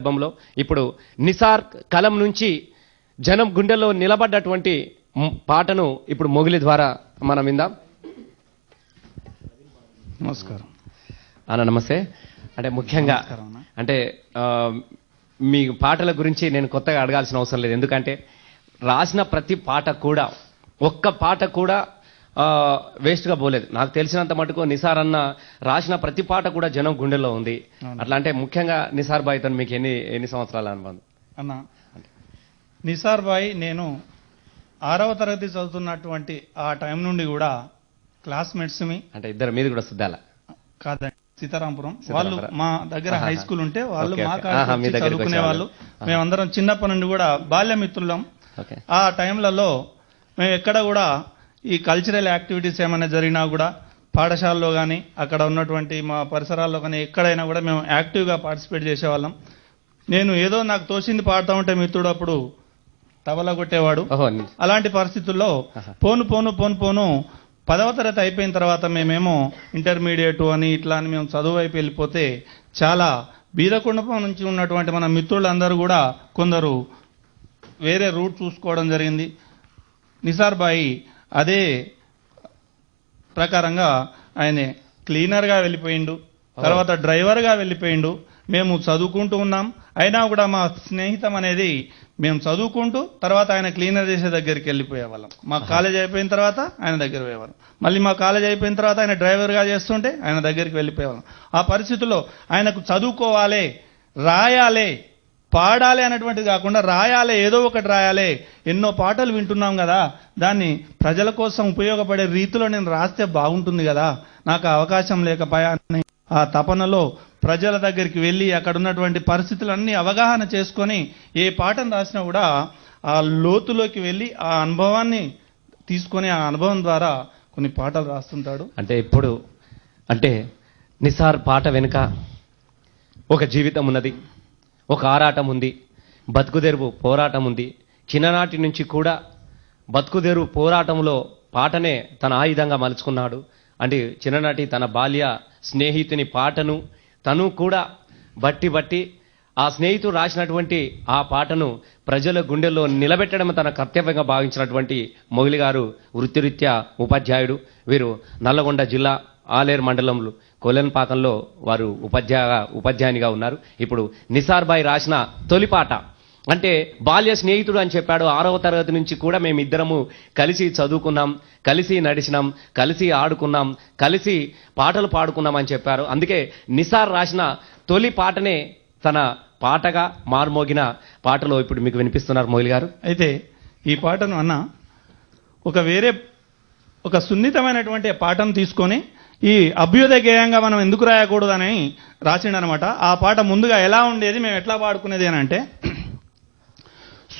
సందర్భంలో ఇప్పుడు నిసార్ కలం నుంచి జనం గుండెల్లో నిలబడ్డటువంటి పాటను ఇప్పుడు మొగిలి ద్వారా మనం విందాం. నమస్కారం అన్న, నమస్తే. అంటే ముఖ్యంగా అంటే మీ పాటల గురించి నేను కొత్తగా అడగాల్సిన అవసరం లేదు, ఎందుకంటే రాసిన ప్రతి పాట కూడా ఒక్క పాట కూడా వేస్ట్గా పోలేదు. నాకు తెలిసినంత మటుకు నిసార్ అన్న రాసిన ప్రతి పాట కూడా జనం గుండెల్లో ఉంది. అట్లా అంటే ముఖ్యంగా నిసార్ బాయ్తో మీకు ఎన్ని సంవత్సరాల అనుబంధం అన్న? నిసార్ బాయ్ నేను 6వ తరగతి చదువుతున్నటువంటి ఆ టైం నుండి కూడా క్లాస్మేట్స్ మీ. అంటే ఇద్దరు మీది కూడా సుద్దాల కాదండి, సీతారాంపురం. వాళ్ళు మా దగ్గర హై స్కూల్ ఉంటే వాళ్ళు మా కాడ చదువుకునే వాళ్ళు. మేమందరం చిన్నప్పటి నుండి కూడా బాల్యమిత్రులం. ఆ టైంలలో మేము ఎక్కడ కూడా ఈ కల్చరల్ యాక్టివిటీస్ ఏమైనా జరిగినా కూడా పాఠశాలలో కానీ అక్కడ ఉన్నటువంటి మా పరిసరాల్లో కానీ ఎక్కడైనా కూడా మేము యాక్టివ్గా పార్టిసిపేట్ చేసేవాళ్ళం. నేను ఏదో నాకు తోచింది పాడుతూ ఉంటే మిత్రుడు అప్పుడు తబలా కొట్టేవాడు. అలాంటి పరిస్థితుల్లో పోను 10వ తరగతి అయిపోయిన తర్వాత మేమేమో ఇంటర్మీడియట్ అని ఇట్లా అని మేము చదువు వైపు వెళ్ళిపోతే చాలా బీదకుండపం నుంచి ఉన్నటువంటి మన మిత్రులందరూ కూడా కొందరు వేరే రూట్ చూసుకోవడం జరిగింది. నిసార్ బాయి అదే ప్రకారంగా ఆయన క్లీనర్గా వెళ్ళిపోయిండు, తర్వాత డ్రైవర్గా వెళ్ళిపోయిండు. మేము చదువుకుంటూ ఉన్నాం, అయినా కూడా మా స్నేహితం అనేది మేము చదువుకుంటూ తర్వాత ఆయన క్లీనర్ చేసే దగ్గరికి వెళ్ళిపోయేవాళ్ళం. మా కాలేజ్ అయిపోయిన తర్వాత ఆయన దగ్గర పోయేవాళ్ళం, మళ్ళీ మా కాలేజ్ అయిపోయిన తర్వాత ఆయన డ్రైవర్గా చేస్తుంటే ఆయన దగ్గరికి వెళ్ళిపోయేవాళ్ళం. ఆ పరిస్థితుల్లో ఆయనకు చదువుకోవాలి, రాయాలి, పాడాలి అనేటువంటిది కాకుండా రాయాలి, ఏదో ఒకటి రాయాలి. ఎన్నో పాటలు వింటున్నాం కదా, దాన్ని ప్రజల కోసం ఉపయోగపడే రీతిలో నేను రాస్తే బాగుంటుంది కదా. నాకు అవకాశం లేకపోయాన్ని ఆ తపనలో ప్రజల దగ్గరికి వెళ్ళి అక్కడ ఉన్నటువంటి పరిస్థితులన్నీ అవగాహన చేసుకొని ఏ పాటను రాసినా కూడా ఆ లోతులోకి వెళ్ళి ఆ అనుభవాన్ని తీసుకొని ఆ అనుభవం ద్వారా కొన్ని పాటలు రాస్తుంటాడు. అంటే ఇప్పుడు అంటే నిసార్ పాట వెనుక ఒక జీవితం ఉన్నది, ఒక ఆరాటం ఉంది, బతుకుదెరువు పోరాటం ఉంది. చిన్ననాటి నుంచి కూడా బతుకుదెరువు పోరాటంలో పాటనే తన ఆయుధంగా మలుచుకున్నాడు. అంటే చిన్ననాటి తన బాల్య స్నేహితుని పాటను తను కూడా బట్టి ఆ స్నేహితుడు రాసినటువంటి ఆ పాటను ప్రజల గుండెల్లో నిలబెట్టడం తన కర్తవ్యంగా భావించినటువంటి మొగిలి గారు వృత్తిరీత్యా ఉపాధ్యాయుడు. వీరు నల్లగొండ జిల్లా ఆలేరు మండలంలో కొలెన్పాకంలో వారు ఉపాధ్యాయునిగా ఉన్నారు. ఇప్పుడు నిసార్ బాయ్ రాసిన తొలి పాట అంటే బాల్య స్నేహితుడు అని చెప్పాడు. 6వ తరగతి నుంచి కూడా మేమిద్దరము కలిసి చదువుకున్నాం, కలిసి నడిచినాం, కలిసి ఆడుకున్నాం, కలిసి పాటలు పాడుకున్నాం అని చెప్పారు. అందుకే నిసార్ రాసిన తొలి పాటనే తన పాటగా మారుమోగిన పాటలో ఇప్పుడు మీకు వినిపిస్తున్నారు మొగిలి గారు. అయితే ఈ పాటను అన్న ఒక సున్నితమైనటువంటి పాటను తీసుకొని ఈ అభ్యుదయ గేయంగా మనం ఎందుకు రాయకూడదని రాసిండనమాట. ఆ పాట ముందుగా ఎలా ఉండేది, మేము ఎట్లా పాడుకునేది అని అంటే,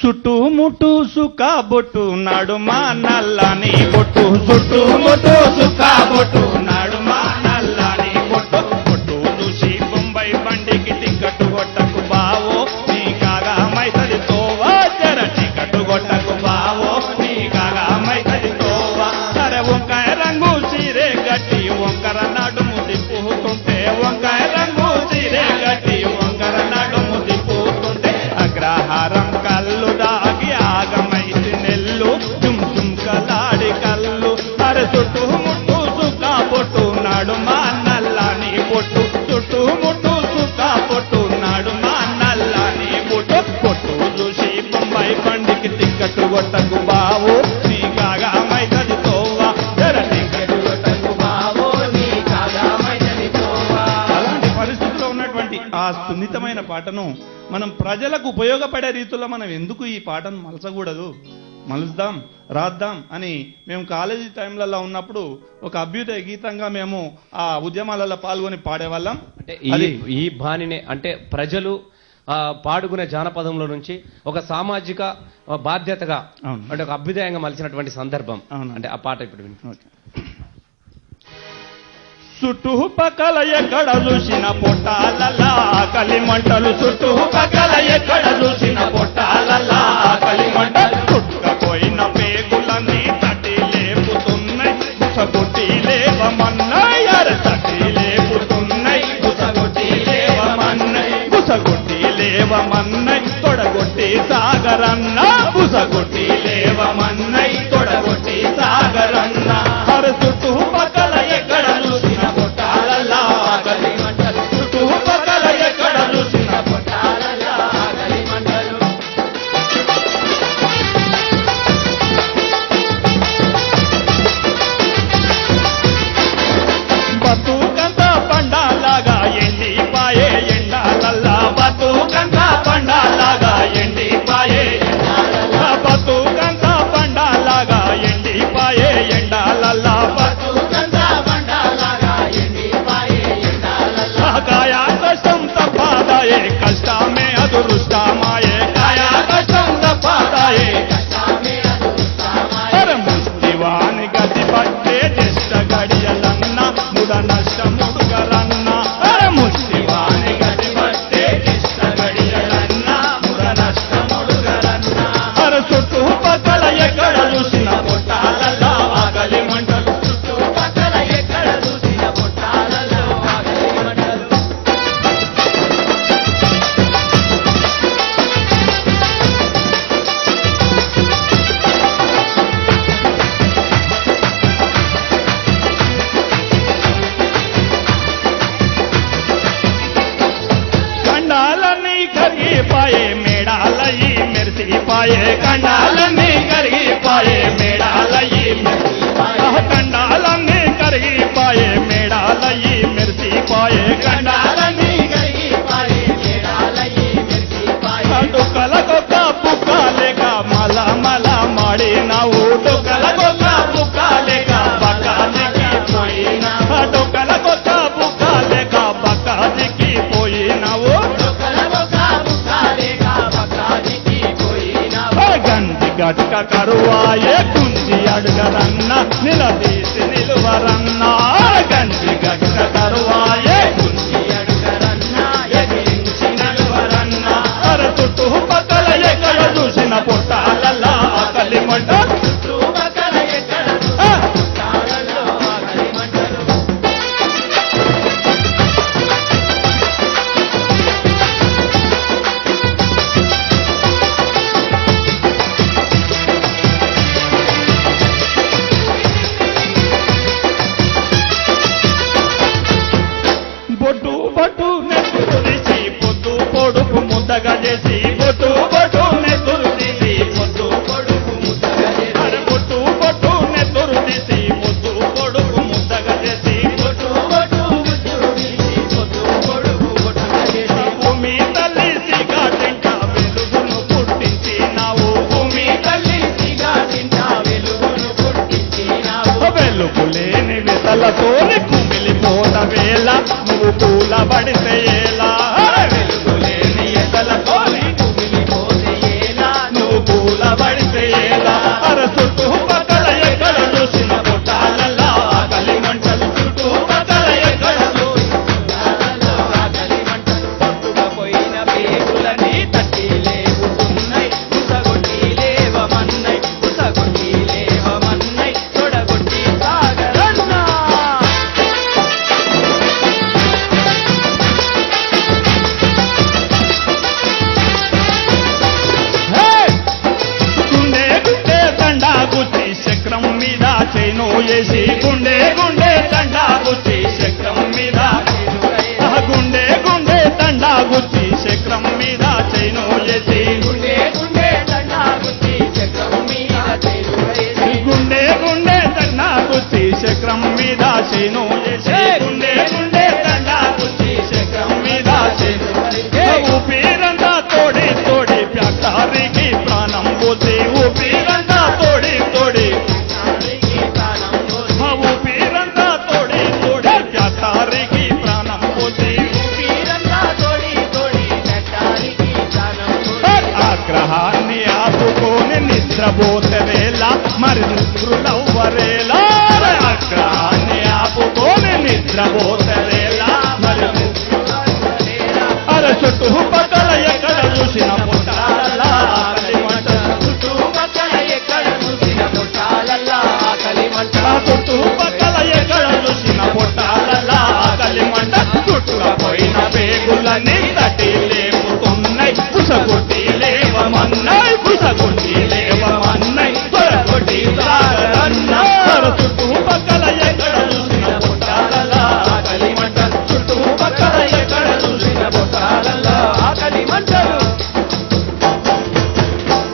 చుట్టూ ముట్టు సుక్క బొట్టు నాడు మా నల్లని బొట్టు, చుట్టూ ముట్టు సుక్క బొట్టు నాడు మా నల్లని బొట్టు, బొట్టు చూసి బొంబాయి బండికి టికెట్టు కొట్టకు బావో నీ కాగా మైతది తోవా, జర టికెట్టు కొట్టకు బావో నీ కాగా మైతది తోవా. సరే వంకాయ రంగు చీరే గట్టి వంకర నడుము తిప్పుతుంటే, వంకాయ రంగు చీరే గట్టి వంకర నడుము తిప్పుతుంటే, అగ్రహారం కల్లు దాగి ఆగమైతి నెల్లు చుమ్ చుమ్ కలాడి కల్లు. అరే చుట్టూ ముట్టు సుక్క పొట్టు నాడు మా నల్లని పొట్టు, చుట్టూ ముట్టు సుక్క పొట్టు నాడు మా నల్లని పొట్టు, పొట్టు చూసి బొంబాయి బండికి టిక్కెట్టు కొట్టకు బావు నీ కాగా మైతది తోవా, జర టిక్కెట్టు కొట్టకు బావు నీ కాగా మైతది తోవా. అలాంటి పరిస్థితిలో ఉన్నటువంటి ఆ సున్నితమైన పాటను మనం ప్రజలకు ఉపయోగపడే రీతిలో మనం ఎందుకు ఈ పాటను మలచకూడదు, మలుద్దాం, రాద్దాం అని మేము కాలేజీ టైంలలో ఉన్నప్పుడు ఒక అభ్యుదయ గీతంగా మేము ఆ ఉద్యమాలలో పాల్గొని పాడేవాళ్ళం. అంటే ఈ బాణినే అంటే ప్రజలు పాడుకునే జానపదంలో నుంచి ఒక సామాజిక బాధ్యతగా అంటే ఒక అభ్యుదయంగా మలిచినటువంటి సందర్భం. అంటే ఆ పాట ఇప్పుడు విని. చుట్టూ పక్కల ఎక్కడ చూసిన పొట్టాలలా కలిమంటలు, చుట్టూ పక్కల ఎక్కడ చూసిన పొట్టాలలా కలిమంటలు, చుట్టకపోయిన పేగులన్నీ తట్టి లేపుతున్నాయి, గుసగొట్టి లేవమన్నాయి, అరే తట్టి లేపుతున్నాయి, గుసగొట్టి లేవమన్నాయి, గుసగొట్టి లేవ లేవమన్నై తొడగొట్టి సాగరన్న బుసగొట్టి లేవమన్నై తొడగొట్టి సాగరన్న హర చుట్టూ పక్కల ఎక్కడ చూసిన పొట్టాలల్లా ఆకలి మంటలు చుట్టూ పక్కల ఎక్కడ చూసిన పొట్టాలల్లా ఆకలి మంటలు బతుకంత పండాలాగా ఎండిపాయే ఎండాలల్లా బతుకంత పండాలాగా ఎండిపాయే ఎండాలల్లా బతుకంత పండాలాగా ఎండిపాయే ఎండాలల్లా బతుకంత పండాలాగా ఎండిపాయే ఎండాలల్లా కాయా కష్టం తప్పదాయే కష్టమే అదృష్టమాయే కాయా కష్టం తప్పదాయే కష్టమే అదృష్టమాయే ముష్టివాని గతి పట్టే దిష్ట గడియలన్న ముద నష్టముడుగరన్న ముష్టివాని గతి పట్టే దిష్ట గడియలన్న ముద నష్టముడుగరన్న చుట్టూ పక్కల ఎక్కడ చూసిన పొట్టాలలో ఆకలి మంటలు చుట్టూ పక్కల ఎక్కడ చూసిన పొట్టాలలో ఆకలి మంటలు కండాలన్నీ కరిగిపాయే మేడాలయ్యి మెరిసిపాయే కండాలన్నీ కరిగిపాయే మేడాలయ్యి మెరిసిపాయే కండాలన్నీ కరిగిపాయే మేడాలయ్యి మెరిసిపాయే కండాలన్నీ కరిగిపాయే మేడాలయ్యి మెరిసిపాయే డుక్కలకొక్క పుక్క లేక మల మల మాడినావు డుక్కలకొక్క పుక్క లేక బకానికి పోయినా డుక్కలకొక్క పుక్క లేక బకానికి పోయినావు గంటి గట్క కరువాయే కుంచి అడుగరన్న నిలదీసి నిలువరన్న గంటి గట్క కరువాయే కుంచి అడుగరన్న ఎదిరించి నిలువరన్న అర చుట్టూ పక్కల ఎక్కడ చూసిన పొట్టాలల్లా ఆకలి మంట చుట్టూ పక్కల ఎక్కడ పొట్టాలల్లో ఆకలి మంటలు బొట్టు బొట్టు నెత్తురు తీసి పొద్దు పొడుపు ముద్దగా చేసి బొట్టు బొట్టు నెత్తురు తీసి పొద్దు పొడుపు ముద్దగా చేసి అరే బొట్టు బొట్టు నెత్తురు తీసి పొద్దు పొడుపు ముద్దగా చేసి బొట్టు బొట్టు నెత్తురు తీసి పొద్దు పొడుపు ముద్దగా చేసి భూమి తల్లి సిగా తింటా వెలుగును పుట్టించినావు భూమి తల్లి సిగా తింటా వెలుగును పుట్టించినావు వెలుగు లేని వితలతోని కుమిలిపోత వేళ నువ్వు పూల పడితే ఎలా వెలుగు లేని ఎదలతోని కుమిలిపోతే ఎలా నువ్వు పూల పడితే ఎలా అర చుట్టూ పక్కల ఎక్కడ చూసిన పొట్టాలల్లో ఆకలి మంటలు చుట్టూ పక్కల ఎక్కడ చూసిన పొట్టాలల్లో ఆకలి మంటలు పట్టుగా పోయిన పేగులని తట్టి లేవుతున్నాయి పుసగొట్టి లేవమన్నై పుసగొట్టి లేవమన్నై తొడగొట్టి సాగరన్నా గుండె గుండె దండా గుచ్చి చక్రం మీద చేను వేసి గుండె గుండె దండా గుచ్చి చక్రం మీద గుండె గుండె దండా గుచ్చి చక్రం మీద చేను వేసి గుండె గుండె దండా గుచ్చి చక్రం మీద చేను వేసి గుండె గుండె దండా గుచ్చి చక్రం మీద చేను వేసి గుండె గుండె దండా గుచ్చి చక్రం మీద చేను ఊపిరంతా తోడి తోడి ప్యాటారికి ప్రాణం పోసి ఊపిరంతా తోడి తోడి ఊపిరంతా తోడి తోడి ప్యాటారికి ప్రాణం పోసి ఊపిరంతా తోడి తోడి ప్యాటారికి ప్రాణం పోసి ఆగ్రహాన్ని ఆపుకొని నిద్రపోతే వేళ మరి నిద్రలవ్వరేలా ఆగ్రహాన్ని ఆపుకొని నిద్రపో